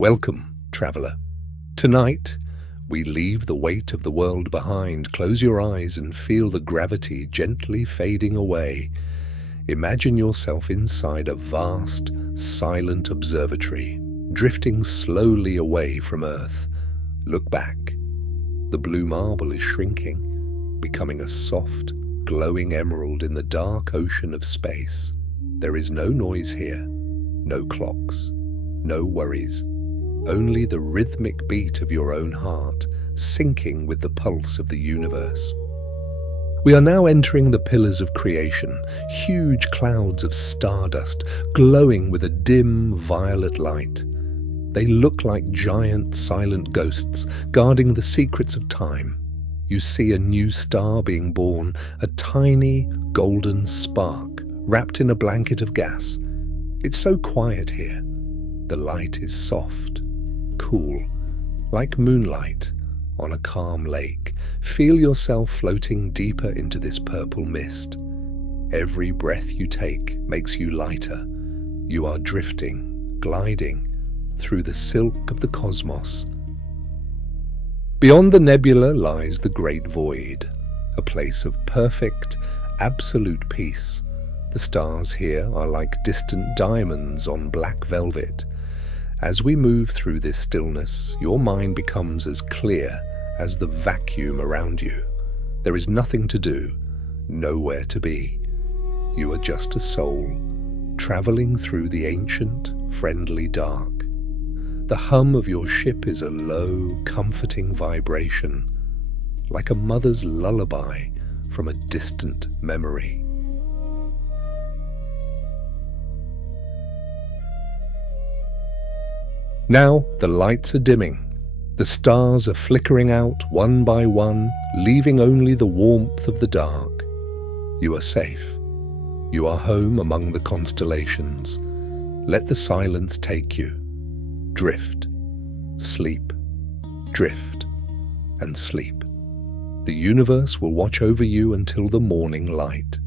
Welcome, traveller. Tonight, we leave the weight of the world behind. Close your eyes and feel the gravity gently fading away. Imagine yourself inside a vast, silent observatory, drifting slowly away from Earth. Look back. The blue marble is shrinking, becoming a soft, glowing emerald in the dark ocean of space. There is no noise here, no clocks, no worries, only the rhythmic beat of your own heart, syncing with the pulse of the universe. We are now entering the pillars of creation, huge clouds of stardust glowing with a dim violet light. They look like giant silent ghosts guarding the secrets of time. You see a new star being born, a tiny golden spark wrapped in a blanket of gas. It's so quiet here. The light is soft, cool, like moonlight on a calm lake. Feel yourself floating deeper into this purple mist. Every breath you take makes you lighter. You are drifting, gliding through the silk of the cosmos. Beyond the nebula lies the great void, a place of perfect, absolute peace. The stars here are like distant diamonds on black velvet. As we move through this stillness, your mind becomes as clear as the vacuum around you. There is nothing to do, nowhere to be. You are just a soul, traveling through the ancient, friendly dark. The hum of your ship is a low, comforting vibration, like a mother's lullaby from a distant memory. Now the lights are dimming. The stars are flickering out one by one, leaving only the warmth of the dark. You are safe. You are home among the constellations. Let the silence take you. Drift, sleep, drift, and sleep. The universe will watch over you until the morning light.